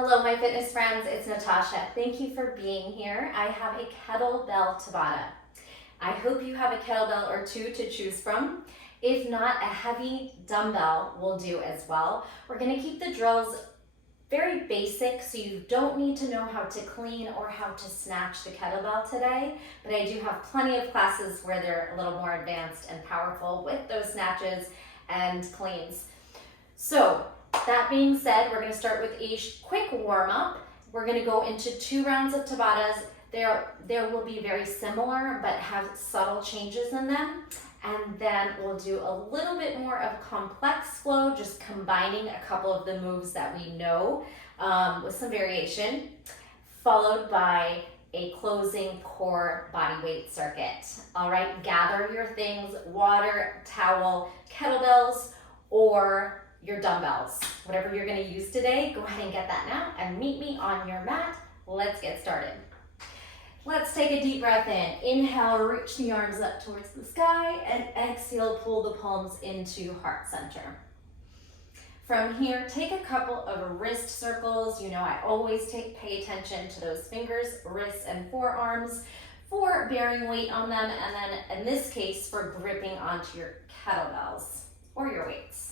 Hello, my fitness friends, it's Natasha. Thank you for being here. I have a kettlebell Tabata. I hope you have a kettlebell or two to choose from. If not, a heavy dumbbell will do as well. We're gonna keep the drills very basic, so you don't need to know how to clean or how to snatch the kettlebell today, but I do have plenty of classes where they're a little more advanced and powerful with those snatches and cleans. So, that being said, we're going to start with a quick warm-up. We're going to go into 2 rounds of Tabatas. There will be very similar, but have subtle changes in them. And then we'll do a little bit more of complex flow, just combining a couple of the moves that we know with some variation, followed by a closing core body weight circuit. All right, gather your things, water, towel, kettlebells, or your dumbbells. Whatever you're gonna use today, go ahead and get that now and meet me on your mat. Let's get started. Let's take a deep breath in. Inhale, reach the arms up towards the sky, and exhale, pull the palms into heart center. From here, take a couple of wrist circles. You know I always pay attention to those fingers, wrists, and forearms for bearing weight on them, and then in this case, for gripping onto your kettlebells or your weights.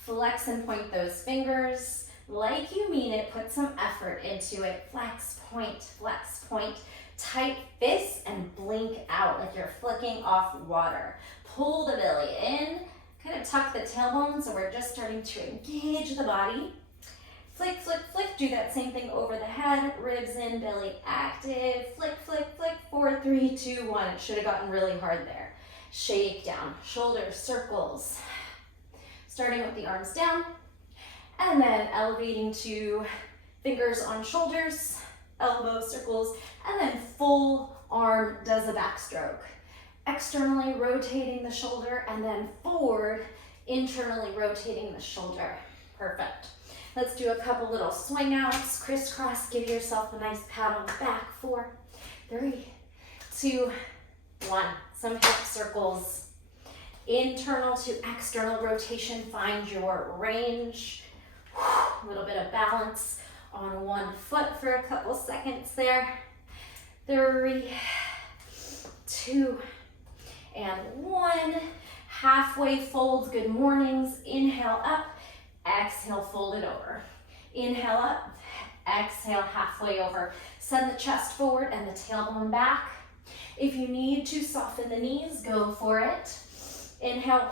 Flex and point those fingers like you mean it. Put some effort into it. Flex, point. Tight fists and blink out like you're flicking off water. Pull the belly in, kind of tuck the tailbone so we're just starting to engage the body. Flick, do that same thing over the head, ribs in, belly active. Flick, 4, 3, 2, 1. It should have gotten really hard there. Shake down, shoulders, circles. Starting with the arms down, and then elevating to fingers on shoulders, elbow circles, and then full arm does a backstroke. Externally rotating the shoulder, and then forward, internally rotating the shoulder. Perfect. Let's do a couple little swing outs, crisscross, give yourself a nice pat on the back. 4, 3, 2, 1. Some hip circles. Internal to external rotation, find your range. A little bit of balance on one foot for a couple seconds there. 3, 2, and 1. Halfway fold, good mornings. Inhale up, exhale, fold it over. Inhale up, exhale, halfway over. Send the chest forward and the tailbone back. If you need to soften the knees, go for it. Inhale,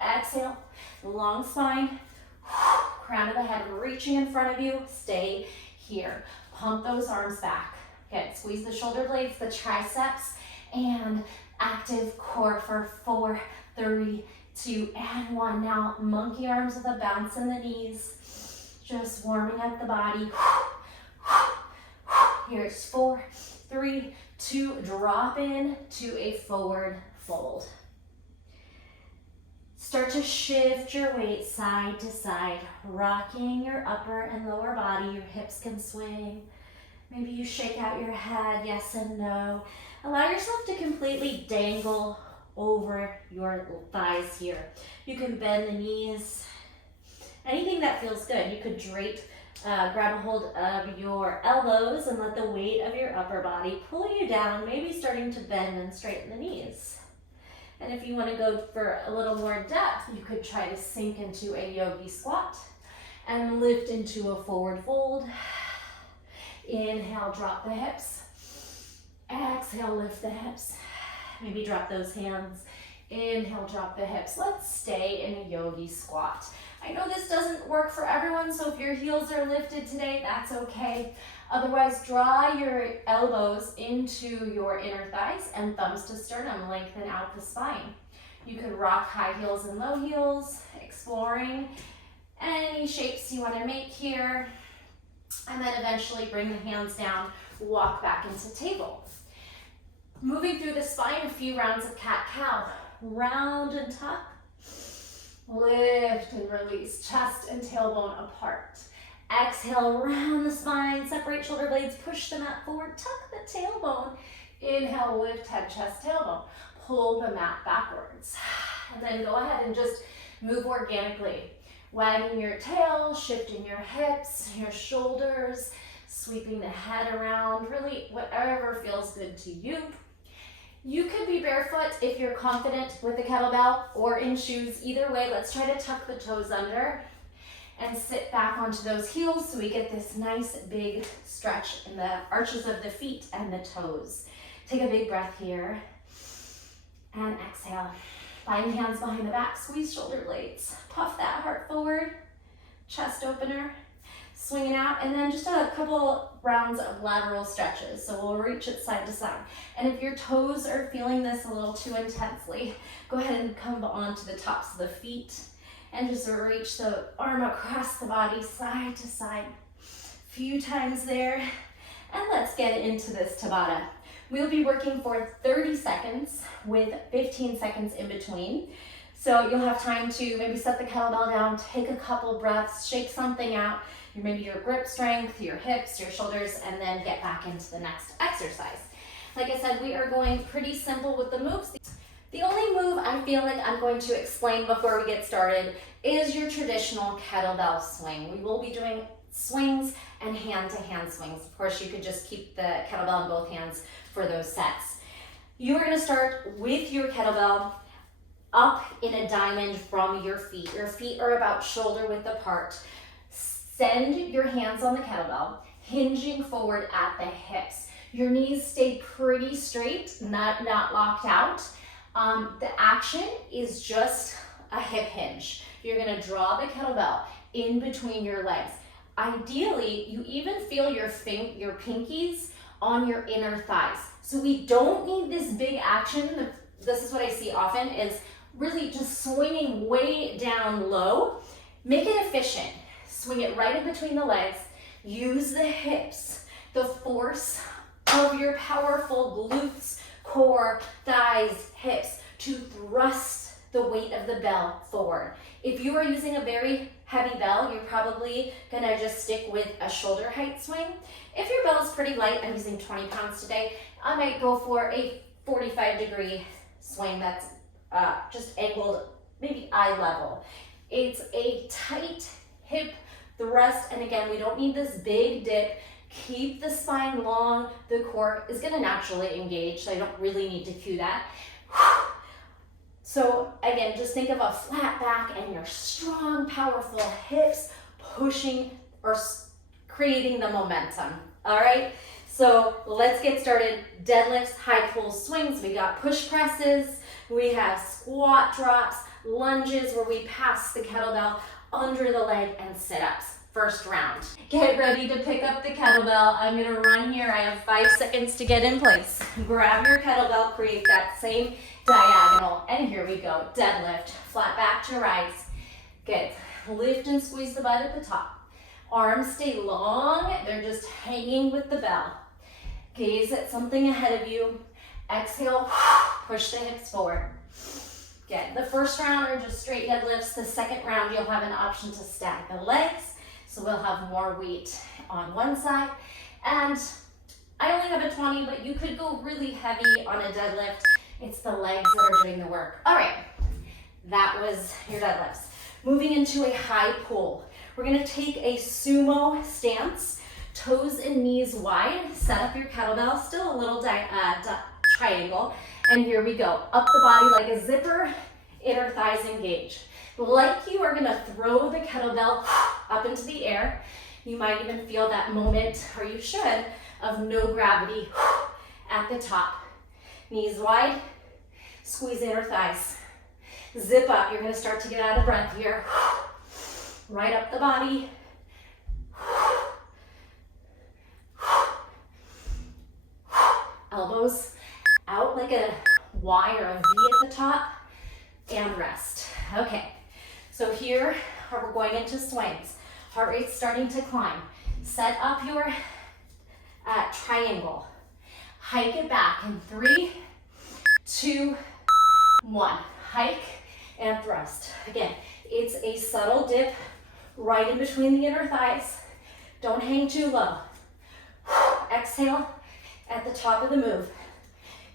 exhale, long spine, crown of the head reaching in front of you. Stay here. Pump those arms back. Okay, squeeze the shoulder blades, the triceps, and active core for 4, 3, 2, and 1. Now, monkey arms with a bounce in the knees. Just warming up the body. Here's 4, 3, 2, drop in to a forward fold. Start to shift your weight side to side, rocking your upper and lower body. Your hips can swing. Maybe you shake out your head, yes and no. Allow yourself to completely dangle over your thighs here. You can bend the knees, anything that feels good. You could drape, grab a hold of your elbows and let the weight of your upper body pull you down, maybe starting to bend and straighten the knees. And if you want to go for a little more depth, you could try to sink into a yogi squat and lift into a forward fold. Inhale, drop the hips. Exhale, lift the hips. Maybe drop those hands. Inhale, drop the hips. Let's stay in a yogi squat. I know this doesn't work for everyone, so if your heels are lifted today, that's okay. Otherwise, draw your elbows into your inner thighs and thumbs to sternum, lengthen out the spine. You could rock high heels and low heels, exploring any shapes you want to make here. And then eventually bring the hands down, walk back into table. Moving through the spine, a few rounds of cat-cow. Round and tuck, lift and release, chest and tailbone apart. Exhale, round the spine, separate shoulder blades, push the mat forward, tuck the tailbone. Inhale, lift head, chest, tailbone. Pull the mat backwards. And then go ahead and just move organically. Wagging your tail, shifting your hips, your shoulders, sweeping the head around, really whatever feels good to you. You could be barefoot if you're confident with the kettlebell, or in shoes. Either way, let's try to tuck the toes under and sit back onto those heels so we get this nice big stretch in the arches of the feet and the toes. Take a big breath here and exhale. Find hands behind the back, squeeze shoulder blades, puff that heart forward, chest opener, swing it out, and then just a couple rounds of lateral stretches. So we'll reach it side to side. And if your toes are feeling this a little too intensely, go ahead and come onto the tops of the feet and just reach the arm across the body, side to side. Few times there, and let's get into this Tabata. We'll be working for 30 seconds with 15 seconds in between. So you'll have time to maybe set the kettlebell down, take a couple breaths, shake something out, maybe your grip strength, your hips, your shoulders, and then get back into the next exercise. Like I said, we are going pretty simple with the moves. The only move I feel like I'm going to explain before we get started is your traditional kettlebell swing. We will be doing swings and hand-to-hand swings. Of course, you could just keep the kettlebell in both hands for those sets. You are going to start with your kettlebell up in a diamond from your feet. Your feet are about shoulder width apart. Send your hands on the kettlebell, hinging forward at the hips. Your knees stay pretty straight, not locked out. The action is just a hip hinge. You're gonna draw the kettlebell in between your legs. Ideally, you even feel your pinkies on your inner thighs. So we don't need this big action. This is what I see often, is really just swinging way down low. Make it efficient. Swing it right in between the legs. Use the hips, the force of your powerful glutes, core, thighs, hips to thrust the weight of the bell forward. If you are using a very heavy bell, you're probably gonna just stick with a shoulder height swing. If your bell is pretty light, I'm using 20 pounds today, I might go for a 45-degree swing that's just angled, maybe eye level. It's a tight hip thrust, and again, we don't need this big dip. Keep the spine long. The core is gonna naturally engage, so I don't really need to cue that. So again, just think of a flat back and your strong, powerful hips pushing or creating the momentum. All right, so let's get started. Deadlifts, high pull swings. We got push presses. We have squat drops, lunges where we pass the kettlebell under the leg, and sit-ups. First round. Get ready to pick up the kettlebell. I'm gonna run here. I have 5 seconds to get in place. Grab your kettlebell, create that same diagonal, and here we go. Deadlift, flat back to rise. Good. Lift and squeeze the butt at the top. Arms stay long. They're just hanging with the bell. Gaze at something ahead of you. Exhale, push the hips forward. Good. The first round are just straight deadlifts. The second round, you'll have an option to stack the legs. So we'll have more weight on one side. And I only have a 20, but you could go really heavy on a deadlift. It's the legs that are doing the work. All right, that was your deadlifts. Moving into a high pull. We're gonna take a sumo stance, toes and knees wide. Set up your kettlebell, still a little triangle. And here we go. Up the body like a zipper, inner thighs engage. Like you are gonna throw the kettlebell up into the air. You might even feel that moment, or you should, of no gravity at the top. Knees wide, squeeze inner thighs. Zip up, you're gonna start to get out of breath here. Right up the body. Elbows out like a Y or a V at the top, and rest. Okay, so here we're going into swings. Heart rate's starting to climb. Set up your triangle. Hike it back in 3, 2, 1. Hike and thrust. Again, it's a subtle dip right in between the inner thighs. Don't hang too low. Exhale at the top of the move.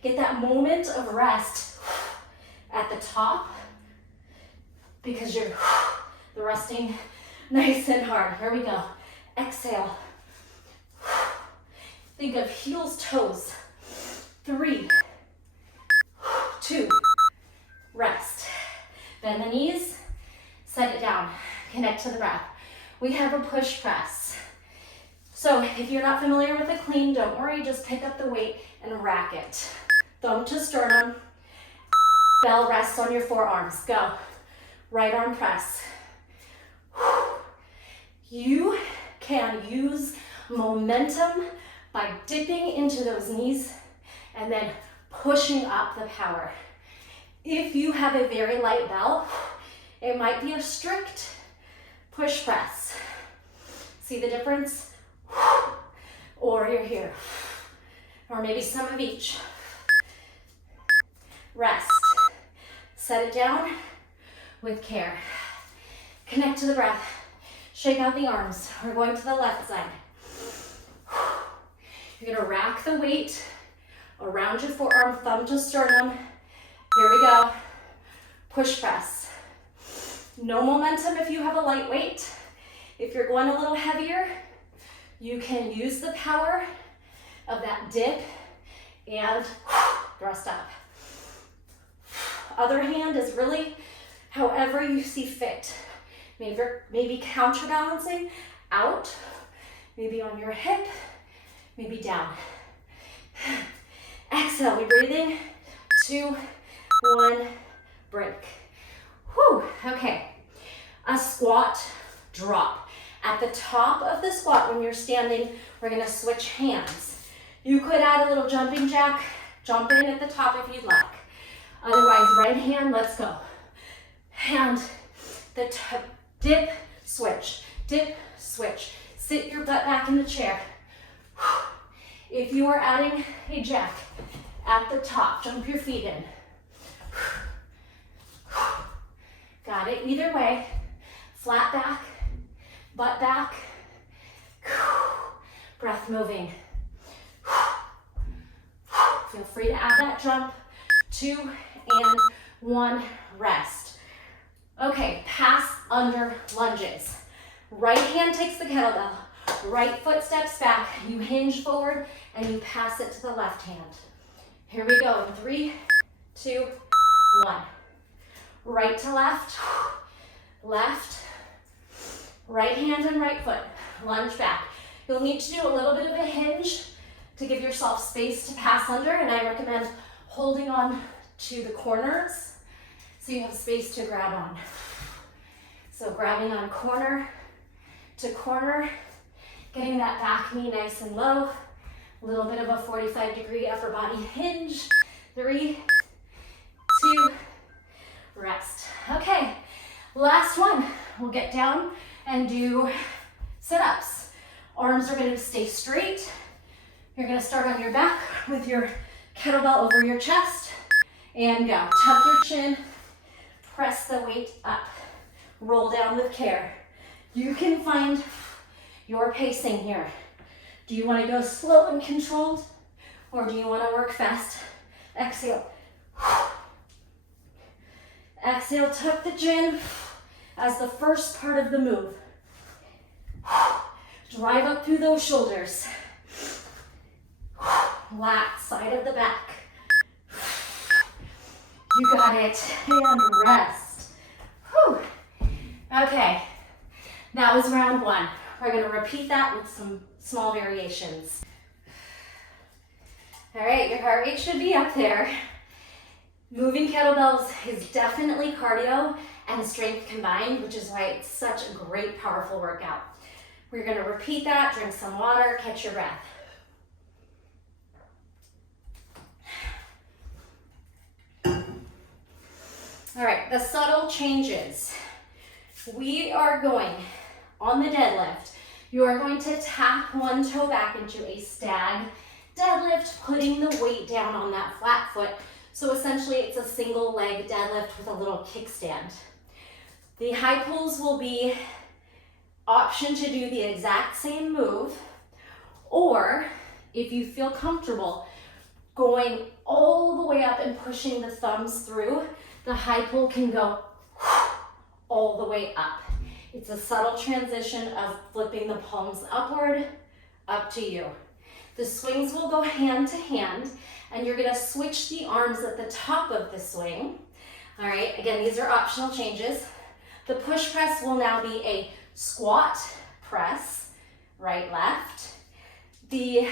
Get that moment of rest at the top because you're thrusting nice and hard. Here we go. Exhale. Think of heels, toes. 3, 2, rest. Bend the knees, set it down, connect to the breath. We have a push press. So if you're not familiar with a clean, don't worry, just pick up the weight and rack it. Thumb to sternum, bell rests on your forearms. Go. Right arm press. You can use momentum by dipping into those knees and then pushing up the power. If you have a very light bell, it might be a strict push press. See the difference? Or you're here. Or maybe some of each. Rest. Set it down with care. Connect to the breath. Shake out the arms. We're going to the left side. You're gonna rack the weight around your forearm, thumb to sternum. Here we go. Push press. No momentum if you have a light weight. If you're going a little heavier, you can use the power of that dip and thrust up. Other hand is really however you see fit. Maybe counterbalancing out, maybe on your hip, maybe down. Exhale, we're breathing. 2, 1, break. Whew, okay. A squat drop. At the top of the squat, when you're standing, we're gonna switch hands. You could add a little jumping jack, jump in at the top if you'd like. Otherwise, right hand, let's go. Hand, the dip, switch, dip, switch. Sit your butt back in the chair. If you are adding a jack at the top, jump your feet in. Got it, either way. Flat back, butt back. Breath moving. Feel free to add that jump. 2 and 1, rest. Okay, pass under lunges. Right hand takes the kettlebell. Right foot steps back. You hinge forward and you pass it to the left hand. Here we go in 3, 2, 1. Right to left, left, right hand and right foot. Lunge back. You'll need to do a little bit of a hinge to give yourself space to pass under, and I recommend holding on to the corners so you have space to grab on. So grabbing on corner to corner, getting that back knee nice and low, a little bit of a 45-degree upper body hinge. 3, 2, rest. Okay, last one. We'll get down and do sit-ups. Arms are gonna stay straight. You're gonna start on your back with your kettlebell over your chest and go. Tuck your chin, press the weight up. Roll down with care. You can find your pacing here. Do you want to go slow and controlled, or do you want to work fast? Exhale. Exhale, tuck the chin as the first part of the move. Drive up through those shoulders. Lat, side of the back. You got it, and rest. Whew. Okay, that was round 1. We're gonna repeat that with some small variations. All right, your heart rate should be up there. Moving kettlebells is definitely cardio and strength combined, which is why it's such a great, powerful workout. We're gonna repeat that, drink some water, catch your breath. All right, the subtle changes. We are going, on the deadlift, you are going to tap one toe back into a stag deadlift, putting the weight down on that flat foot. So essentially it's a single leg deadlift with a little kickstand. The high pulls will be option to do the exact same move, or if you feel comfortable going all the way up and pushing the thumbs through, the high pull can go all the way up. It's a subtle transition of flipping the palms upward, up to you. The swings will go hand to hand, and you're gonna switch the arms at the top of the swing. All right, again, these are optional changes. The push press will now be a squat press, right, left. The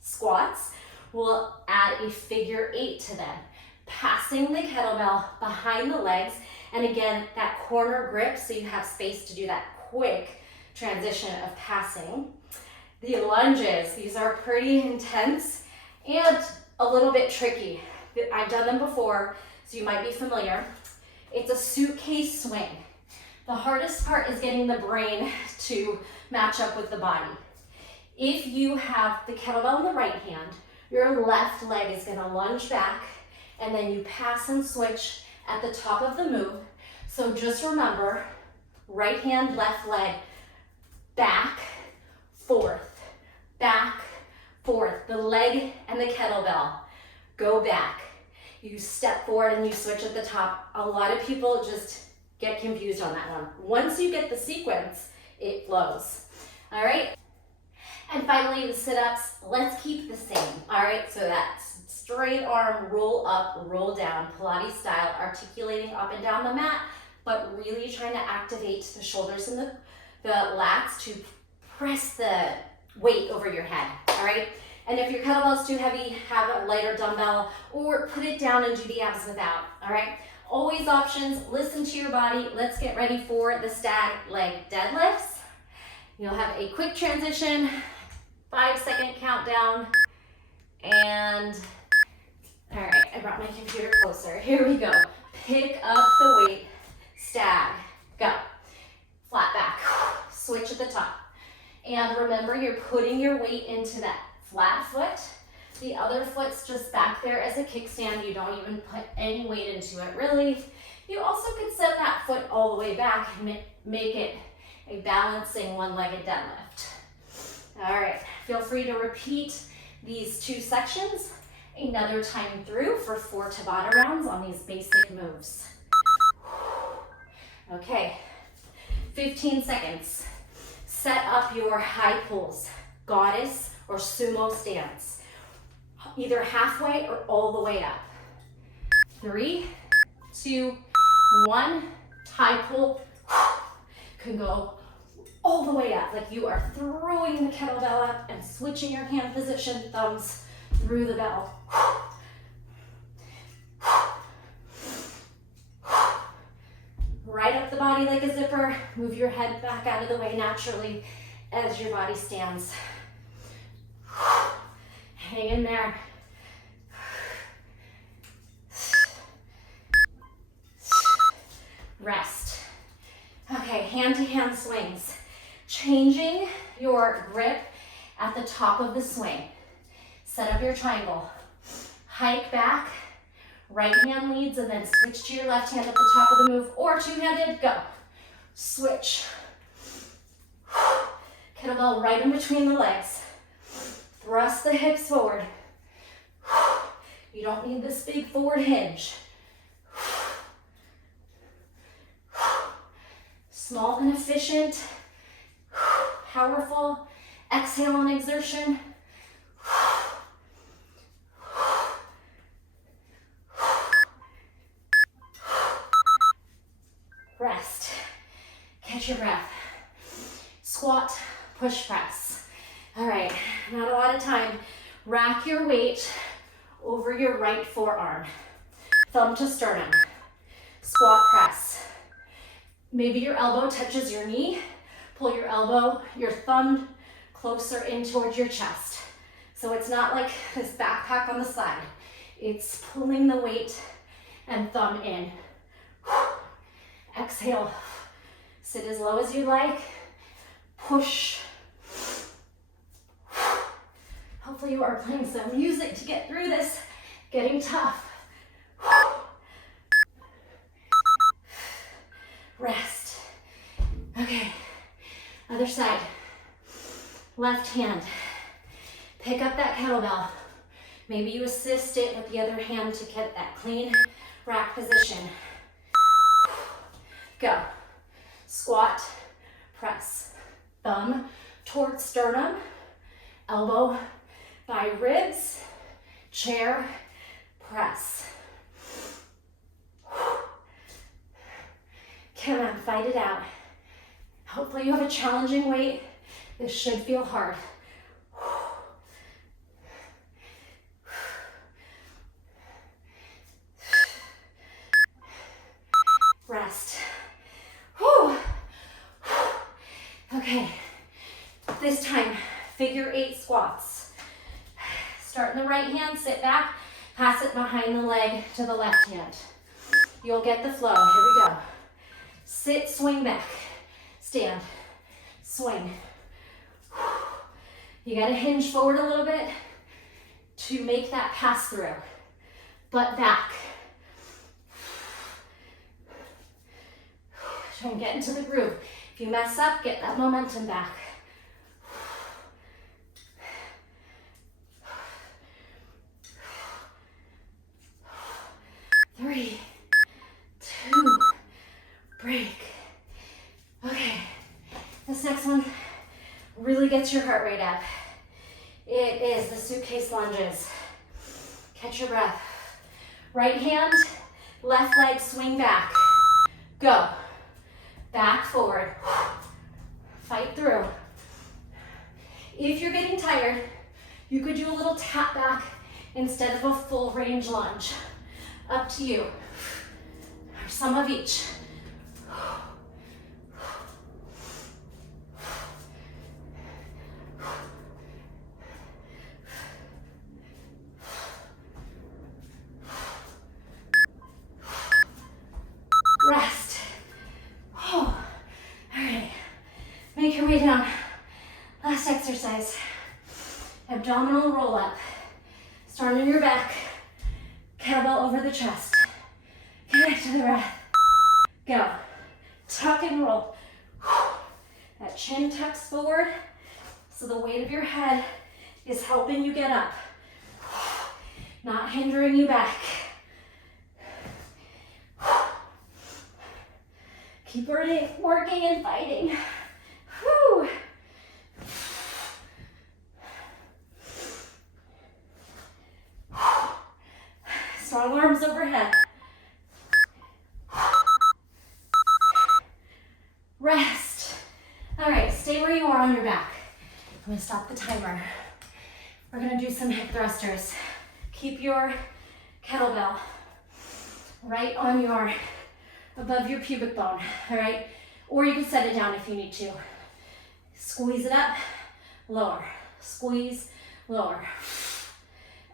squats will add a figure 8 to them, passing the kettlebell behind the legs, and again, that corner grip so you have space to do that quick transition of passing. The lunges, these are pretty intense and a little bit tricky. I've done them before, so you might be familiar. It's a suitcase swing. The hardest part is getting the brain to match up with the body. If you have the kettlebell in the right hand, your left leg is gonna lunge back, and then you pass and switch at the top of the move. So just remember, right hand, left leg, back, forth, back, forth. The leg and the kettlebell go back. You step forward and you switch at the top. A lot of people just get confused on that one. Once you get the sequence, it flows. All right? And finally, the sit-ups, let's keep the same. All right, so that's straight arm, roll up, roll down, Pilates style, articulating up and down the mat, but really trying to activate the shoulders and the lats to press the weight over your head, all right? And if your kettlebell's too heavy, have a lighter dumbbell or put it down and do the abs without, all right? Always options, listen to your body. Let's get ready for the stag leg deadlifts. You'll have a quick transition, 5-second countdown, and all right, I brought my computer closer. Here we go. Pick up the weight, stag, go. Flat back, switch at the top. And remember, you're putting your weight into that flat foot. The other foot's just back there as a kickstand. You don't even put any weight into it, really. You also could send that foot all the way back and make it a balancing one-legged deadlift. All right, feel free to repeat these 2 sections another time through for 4 Tabata rounds on these basic moves. Okay, 15 seconds. Set up your high pulls, goddess or sumo stance, either halfway or all the way up. 3, 2, 1, high pull, can go all the way up, like you are throwing the kettlebell up and switching your hand position, thumbs through the bell. Right up the body like a zipper. Move your head back out of the way naturally as your body stands. Hang in there. Rest. Okay, hand-to-hand swings. Changing your grip at the top of the swing. Set up your triangle. Hike back. Right hand leads and then switch to your left hand at the top of the move, or two-handed, go. Switch. Kettlebell right in between the legs. Thrust the hips forward. You don't need this big forward hinge. Small and efficient. Powerful. Exhale on exertion. Rest. Catch your breath. Squat, push press. All right, not a lot of time. Rack your weight over your right forearm. Thumb to sternum. Squat press. Maybe your elbow touches your knee. Pull your elbow, your thumb closer in towards your chest. So it's not like this backpack on the side. It's pulling the weight and thumb in. Exhale. Sit as low as you like. Push. Hopefully you are playing some music to get through this. Getting tough. Rest. Okay, other side. Left hand. Pick up that kettlebell. Maybe you assist it with the other hand to get that clean rack position. Go. squat, press. Thumb towards sternum, elbow by ribs, chair, press. Come on, fight it out. Hopefully you have a challenging weight. This should feel hard. Rest. Okay, this time, figure 8 squats. Start in the right hand, sit back, pass it behind the leg to the left hand. You'll get the flow. Here we go. Sit, swing back, stand, swing. You gotta hinge forward a little bit to make that pass through. Butt back. Try and get into the groove. If you mess up, get that momentum back. 3, 2, break. Okay, this next one really gets your heart rate up. It is the suitcase lunges. Catch your breath. Right hand, left leg, swing back. Go. Back, forward. Fight through. If you're getting tired, you could do a little tap back instead of a full range lunge. Up to you. Or some of each. Rest. Oh, all right. Make your way down. Last exercise. Abdominal roll up. Start on your back. Kettlebell over the chest. Connect to the breath. Go. Tuck and roll. That chin tucks forward, so the weight of your head is helping you get up, not hindering you back. Keep working and fighting. Whew. Strong arms overhead. Rest. All right, stay where you are on your back. I'm gonna stop the timer. We're gonna do some hip thrusters. Keep your kettlebell right on your, above your pubic bone, all right? Or you can set it down if you need to. Squeeze it up, lower. Squeeze, lower.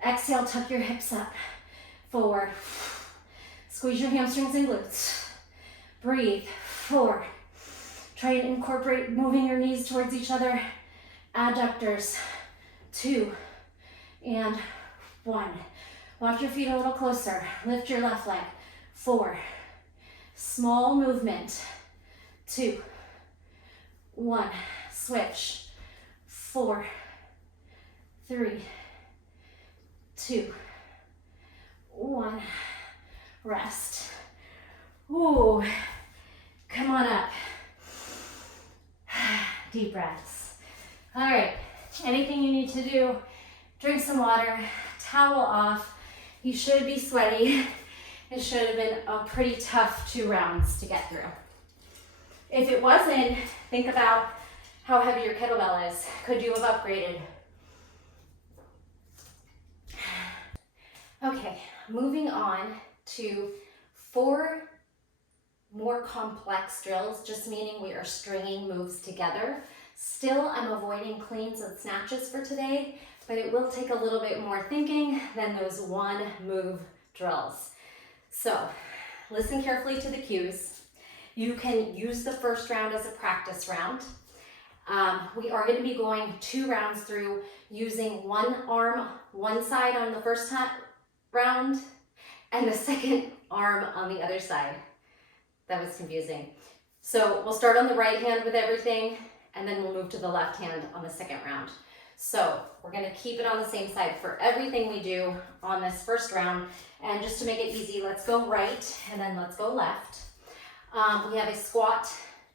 Exhale, tuck your hips up. Forward. Squeeze your hamstrings and glutes. Breathe. Forward. Try and incorporate moving your knees towards each other. Adductors. 2 and 1. Walk your feet a little closer. Lift your left leg. 4. Small movement. 2, 1. Switch. 4, 3, 2, 1. Rest. Ooh. Come on up. Deep breaths. All right. Anything you need to do, drink some water, towel off. You should be sweaty. It should have been a pretty tough 2 rounds to get through. If it wasn't, think about how heavy your kettlebell is. Could you have upgraded? Okay, moving on to 4 more complex drills, just meaning we are stringing moves together. Still, I'm avoiding cleans and snatches for today, but it will take a little bit more thinking than those 1 move drills. So, listen carefully to the cues. You can use the first round as a practice round. We are going to be going 2 rounds through using one arm, one side on the first round, and the second arm on the other side. That was confusing. So we'll start on the right hand with everything, and then we'll move to the left hand on the second round. So we're going to keep it on the same side for everything we do on this first round. And just to make it easy, let's go right and then let's go left. We have a squat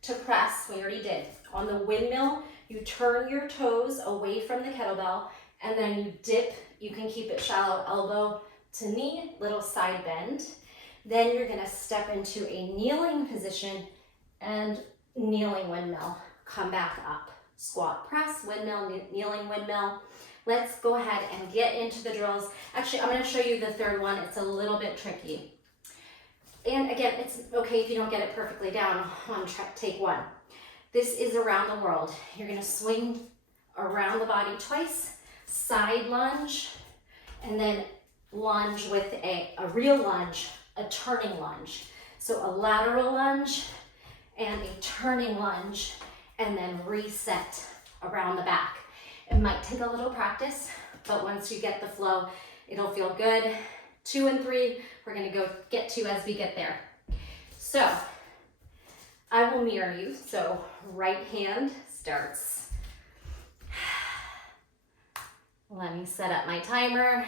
to press, we already did. On the windmill, you turn your toes away from the kettlebell and then you dip. You can keep it shallow, elbow to knee, little side bend. Then you're gonna step into a kneeling position and kneeling windmill. Come back up. Squat, press, windmill, kneeling windmill. Let's go ahead and get into the drills. Actually, I'm gonna show you the third one. It's a little bit tricky. And again, it's okay if you don't get it perfectly down on take one. This is around the world. You're gonna swing around the body twice, side lunge, and then lunge with a real lunge, a turning lunge. So a lateral lunge and a turning lunge, and then reset around the back. It might take a little practice, but once you get the flow, it'll feel good. 2 and 3, we're gonna go get to as we get there. So I will mirror you. So right hand starts. Let me set up my timer.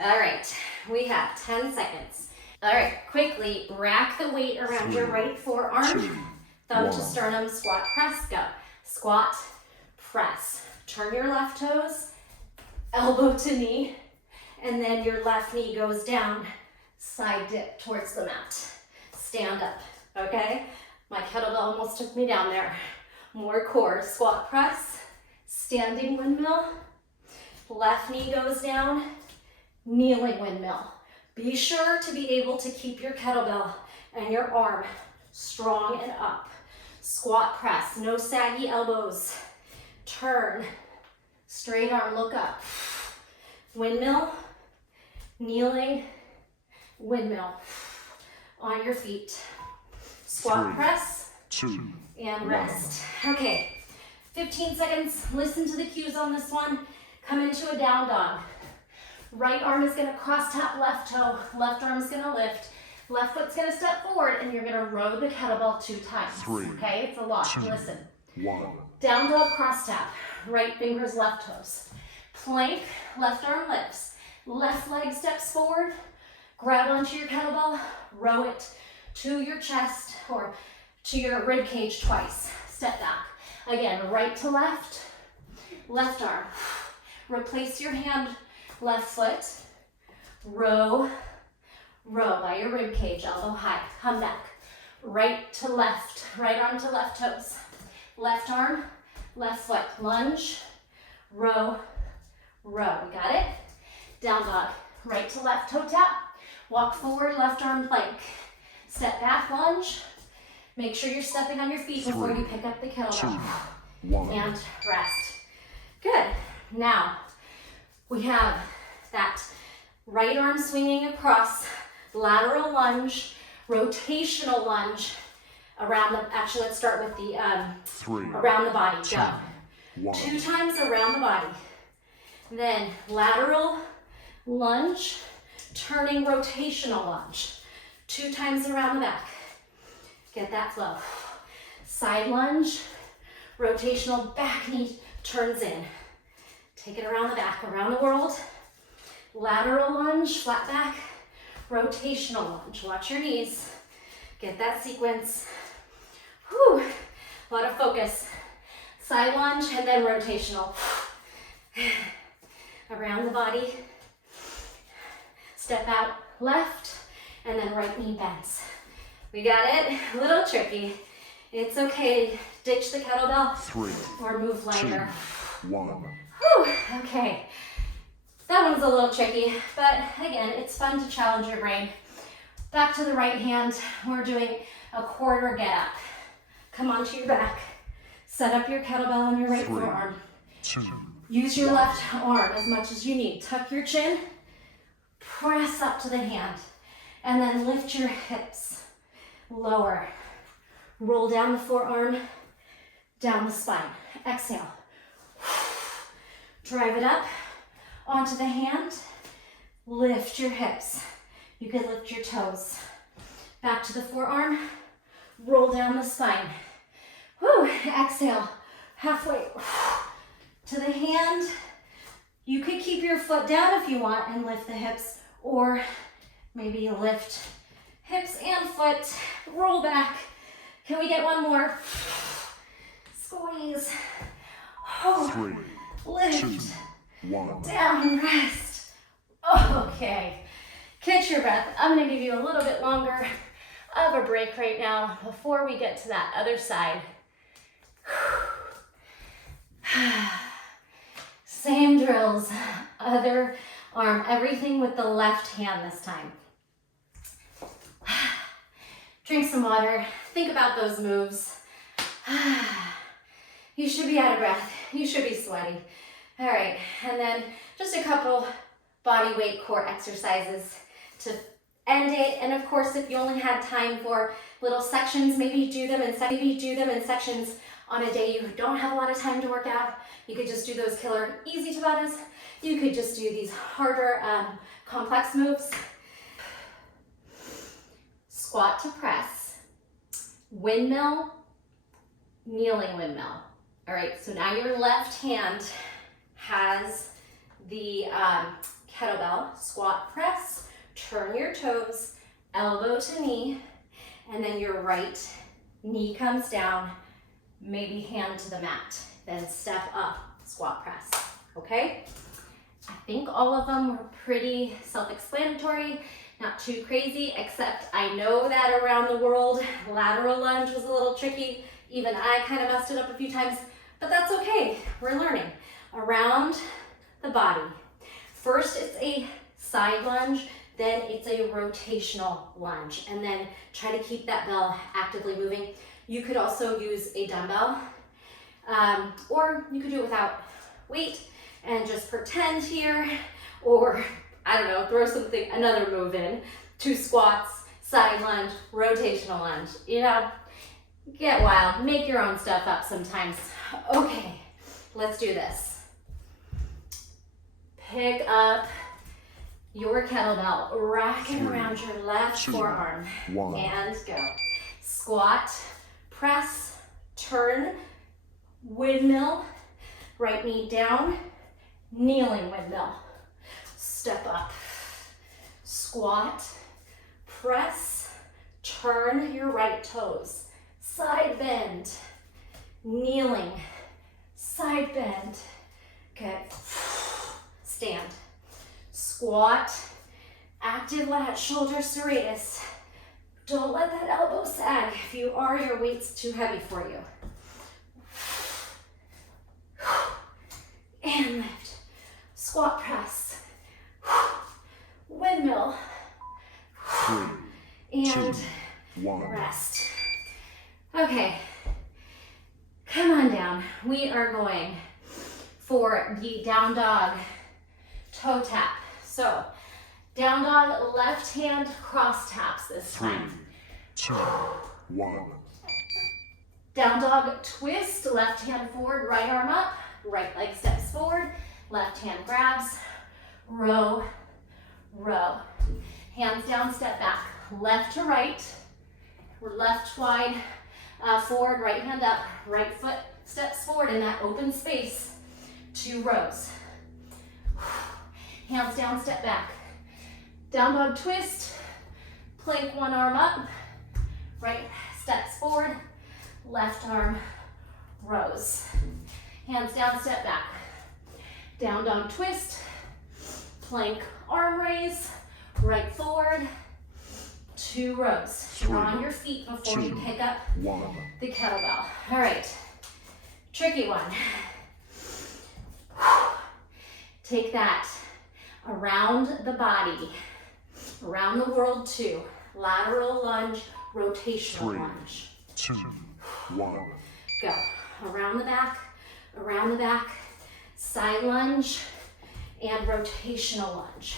All right, we have 10 seconds. All right, quickly rack the weight around your right forearm. Thumb to sternum, squat, press, go. Squat, press. Turn your left toes, elbow to knee, and then your left knee goes down, side dip towards the mat. Stand up, okay? My kettlebell almost took me down there. More core, squat, press, standing windmill, left knee goes down, kneeling windmill. Be sure to be able to keep your kettlebell and your arm strong and up. Squat, press, no saggy elbows. Turn, straight arm, look up. Windmill, kneeling, windmill. On your feet. Squat, 3, press, 2, and rest. Okay, 15 seconds. Listen to the cues on this one. Come into a down dog. Right arm is gonna cross tap left toe. Left arm is gonna lift. Left foot's gonna step forward, and you're gonna row the kettlebell 2 times. 3, okay, it's a lot. 2, listen. 1. Down dog, cross tap. Right fingers, left toes. Plank, left arm lifts. Left leg steps forward. Grab onto your kettlebell. Row it to your chest or to your rib cage twice. Step back. Again, right to left. Left arm. Replace your hand, left foot. Row. Row by your rib cage, elbow high. Come back. Right to left. Right arm to left toes. Left arm, left foot. Lunge, row, row. We got it? Down dog. Right to left toe tap. Walk forward, left arm plank. Step back, lunge. Make sure you're stepping on your feet before you pick up the kettlebell. 2, 1. And rest. Good. Now, we have that right arm swinging across, lateral lunge, rotational lunge around the, actually let's start with the, 3, around the body, 2, go. 1. 2 times around the body. Then lateral lunge, turning rotational lunge. 2 times around the back. Get that flow. Side lunge, rotational back knee turns in. Take it around the back, around the world. Lateral lunge, flat back, rotational lunge. Watch your knees. Get that sequence. Whew, a lot of focus. Side lunge and then rotational. Around the body. Step out left and then right knee bends. We got it? A little tricky. It's okay. Ditch the kettlebell 3, or move lighter. 2, 1. Whew, okay. That one's a little tricky, but again, it's fun to challenge your brain. Back to the right hand. We're doing a quarter get up. Come onto your back. Set up your kettlebell on your right 3, forearm. 2, Use your left arm as much as you need. Tuck your chin. Press up to the hand. And then lift your hips. Lower. Roll down the forearm. Down the spine. Exhale. Drive it up onto the hand. Lift your hips. You can lift your toes. Back to the forearm. Roll down the spine. Whew. Exhale. Halfway to the hand. You could keep your foot down if you want and lift the hips, or maybe lift hips and foot, roll back, Can we get one more? Squeeze. Oh, 3, lift. 2, 1. Down, rest. Okay. Catch your breath. I'm going to give you a little bit longer of a break right now before we get to that other side. Same drills, other arm, everything with the left hand this time. Drink some water, think about those moves. You should be out of breath, you should be sweaty. All right, and then just a couple body weight core exercises to end it. And of course, if you only had time for little sections, maybe do them in sections on a day you don't have a lot of time to work out. You could just do those killer easy Tabatas. You could just do these harder complex moves. Squat to press, windmill, kneeling windmill. All right, so now your left hand has the kettlebell, squat press, turn your toes, elbow to knee, and then your right knee comes down, maybe hand to the mat, then step up, squat press, okay? I think all of them were pretty self-explanatory, not too crazy, except I know that around the world, lateral lunge was a little tricky. Even I kind of messed it up a few times, but that's okay, we're learning. Around the body. First, it's a side lunge, then it's a rotational lunge, and then try to keep that bell actively moving. You could also use a dumbbell, or you could do it without weight and just pretend here, or I don't know, throw another move in. 2 squats, side lunge, rotational lunge. You know, get wild, make your own stuff up sometimes. Okay, let's do this. Pick up your kettlebell, rack it around your left forearm, and go. Squat, press, turn, windmill, right knee down, kneeling windmill. Step up, squat, press, turn your right toes, side bend, kneeling, side bend. Good. Stand. Squat, active lat, shoulder serratus. Don't let that elbow sag. If you are, your weight's too heavy for you. And lift. Squat press. Windmill. 3, And 2, 1. rest. Okay. Come on down. We are going for the down dog toe tap. So, down dog, left hand cross taps this 3, time. 2, 1. Down dog twist, left hand forward, right arm up, right leg steps forward, left hand grabs, row, row. Hands down, step back, left to right, left wide, forward, right hand up, right foot steps forward in that open space, 2 rows. Hands down, step back. Down dog twist, plank one arm up, right steps forward, left arm rows. Hands down, step back. Down dog twist, plank arm raise, right forward, 2 rows. Draw on your feet before you pick up the kettlebell. All right, tricky one. Take that around the body, around the world 2. Lateral lunge, rotational lunge. 3, 2, 1. Go. Around the back, side lunge, and rotational lunge.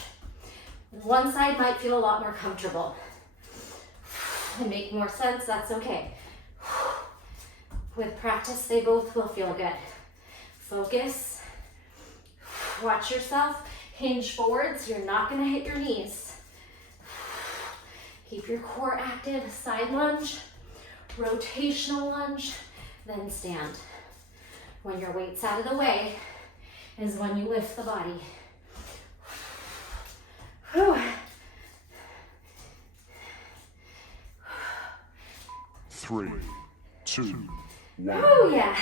One side might feel a lot more comfortable and make more sense, that's okay. With practice, they both will feel good. Focus, watch yourself, hinge forward so you're not gonna hit your knees. Keep your core active, side lunge, rotational lunge, then stand. When your weight's out of the way is when you lift the body. Whew. 3, 2, 1. Oh yeah.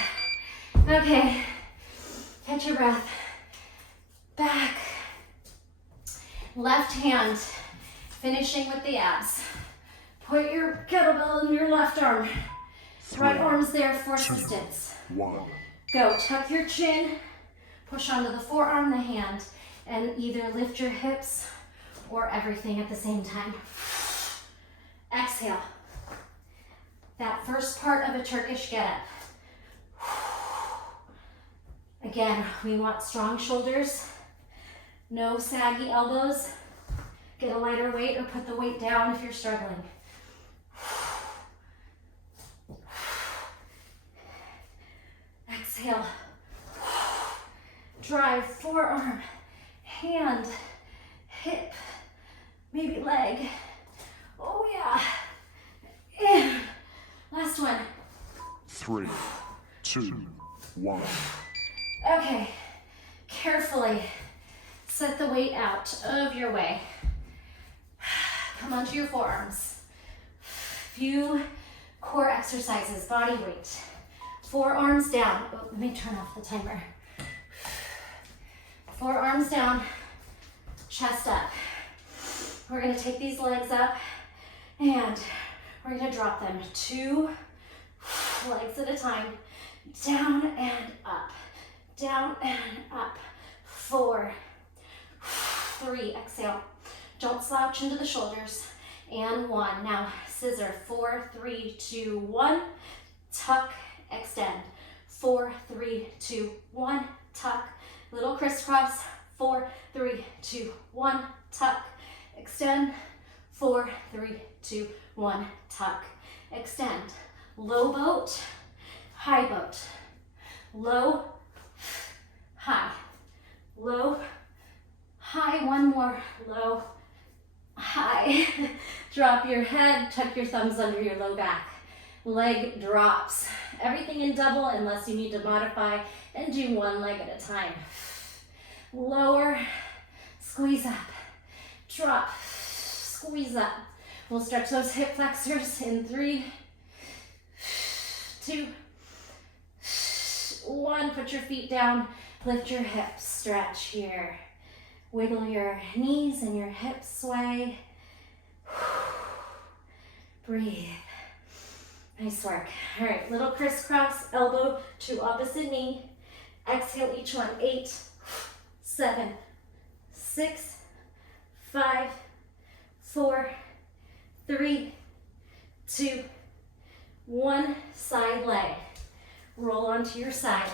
Okay. Catch your breath. Back. Left hand. Finishing with the abs. Put your kettlebell in your left arm. Right arm's there for assistance. 1. Go. Tuck your chin. Push onto the forearm, the hand, and either lift your hips or everything at the same time. Exhale. That first part of a Turkish get-up. Again, we want strong shoulders, no saggy elbows. Get a lighter weight or put the weight down if you're struggling. Exhale. Drive forearm, hand, hip, maybe leg. Oh yeah. And last one. 3, 2, 1. Okay, carefully set the weight out of your way. Come onto your forearms. Few core exercises, body weight. Forearms down. Oh, let me turn off the timer. Forearms down, chest up. We're gonna take these legs up and we're gonna drop them 2 legs at a time. Down and up, down and up. 4, 3, exhale. Don't slouch into the shoulders. And 1, now scissor. 4, 3, 2, 1. Tuck, extend. 4, 3, 2, 1, tuck. Little crisscross. 4, 3, 2, 1, tuck. Extend. 4, 3, 2, 1, tuck. Extend. Low boat, high boat. Low, high. Low, high. One more. Low, high. Drop your head, tuck your thumbs under your low back. Leg drops. Everything in double unless you need to modify and do 1 leg at a time. Lower, squeeze up, drop, squeeze up. We'll stretch those hip flexors in 3, 2, 1. Put your feet down, lift your hips, stretch here. Wiggle your knees and your hips sway. Breathe. Nice work. All right, little crisscross, elbow to opposite knee. Exhale each one. 8, 7, 6, 5, 4, 3, 2, 1. Side leg. Roll onto your side.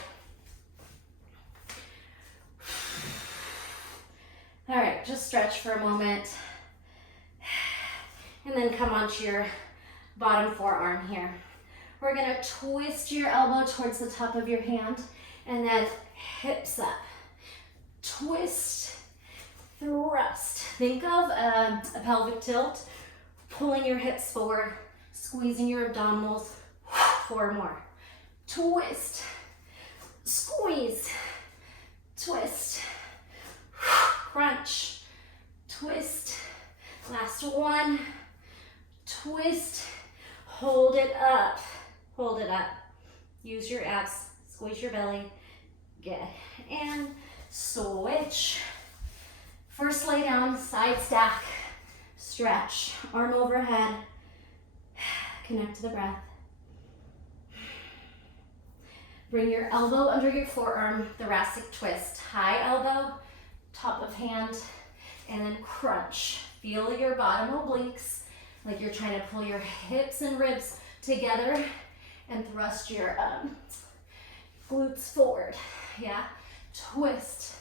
All right, just stretch for a moment. And then come onto your bottom forearm here. We're gonna twist your elbow towards the top of your hand and then hips up. Twist, thrust. Think of a pelvic tilt, pulling your hips forward, squeezing your abdominals. 4 more. Twist, squeeze, twist, crunch, twist. Last one, twist, hold it up, hold it up. Use your abs, squeeze your belly. Good, and switch. First lay down, side stack, stretch, arm overhead, connect to the breath. Bring your elbow under your forearm, thoracic twist. High elbow, top of hand, and then crunch. Feel your bottom obliques, like you're trying to pull your hips and ribs together and thrust your glutes forward. Yeah, twist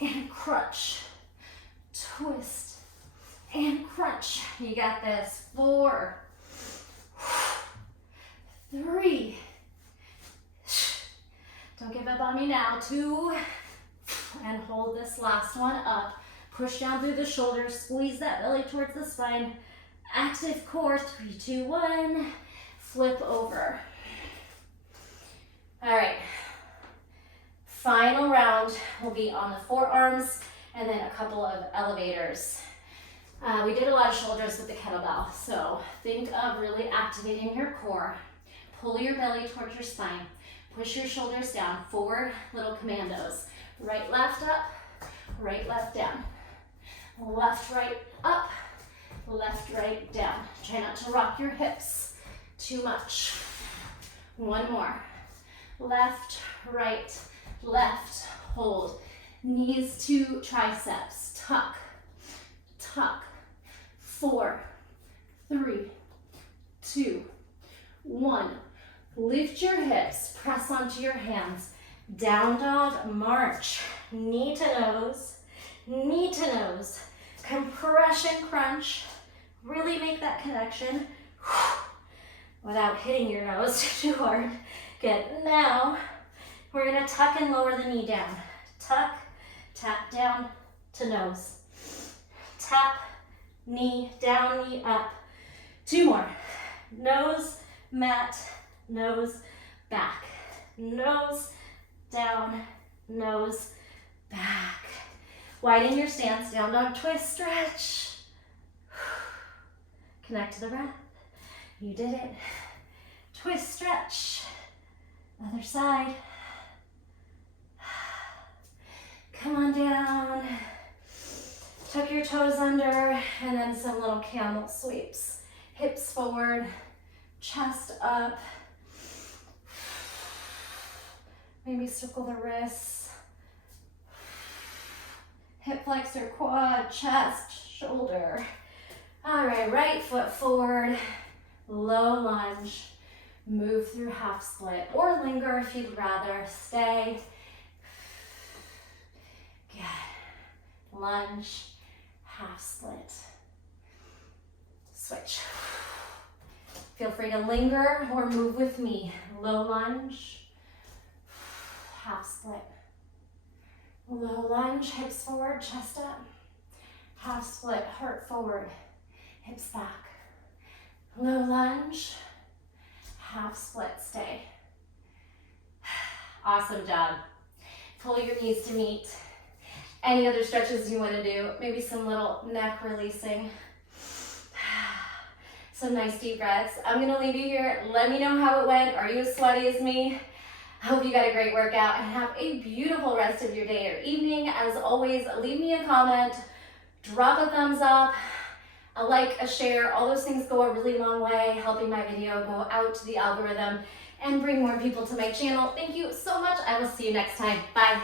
and crunch. Twist and crunch. You got this. 4, 3. Don't give up on me now. 2, and hold this last one up. Push down through the shoulders, squeeze that belly towards the spine. Active core. 3, 2, 1. Flip over. All right. Final round will be on the forearms and then a couple of elevators. We did a lot of shoulders with the kettlebell, so think of really activating your core. Pull your belly towards your spine. Push your shoulders down. Forward, little commandos. Right, left up. Right, left down. Left, right, up. Left, right, down. Try not to rock your hips too much. One more. Left, right, left. Hold. Knees to triceps. Tuck, tuck. 4, 3, 2, 1. Lift your hips. Press onto your hands. Down dog, march. Knee to nose, knee to nose. Compression crunch. Really make that connection without hitting your nose too hard. Good. Now, we're gonna tuck and lower the knee down. Tuck, tap down to nose. Tap, knee down, knee up. 2 more. Nose, mat, nose, back. Nose, down, nose, back. Widen your stance, down dog twist, stretch. Connect to the breath. You did it. Twist, stretch. Other side. Come on down. Tuck your toes under, and then some little camel sweeps. Hips forward, chest up. Maybe circle the wrists. Hip flexor, quad, chest, shoulder. All right, right foot forward, low lunge. Move through half split, or linger if you'd rather. Stay. Good. Lunge, half split. Switch. Feel free to linger or move with me. Low lunge, half split. Low lunge, hips forward, chest up. Half split, heart forward, hips back. Low lunge, half split, stay. Awesome job. Pull your knees to meet. Any other stretches you want to do? Maybe some little neck releasing. Some nice deep breaths. I'm going to leave you here. Let me know how it went. Are you as sweaty as me? I hope you got a great workout and have a beautiful rest of your day or evening. As always, leave me a comment, drop a thumbs up, a like, a share. All those things go a really long way, helping my video go out to the algorithm and bring more people to my channel. Thank you so much. I will see you next time. Bye.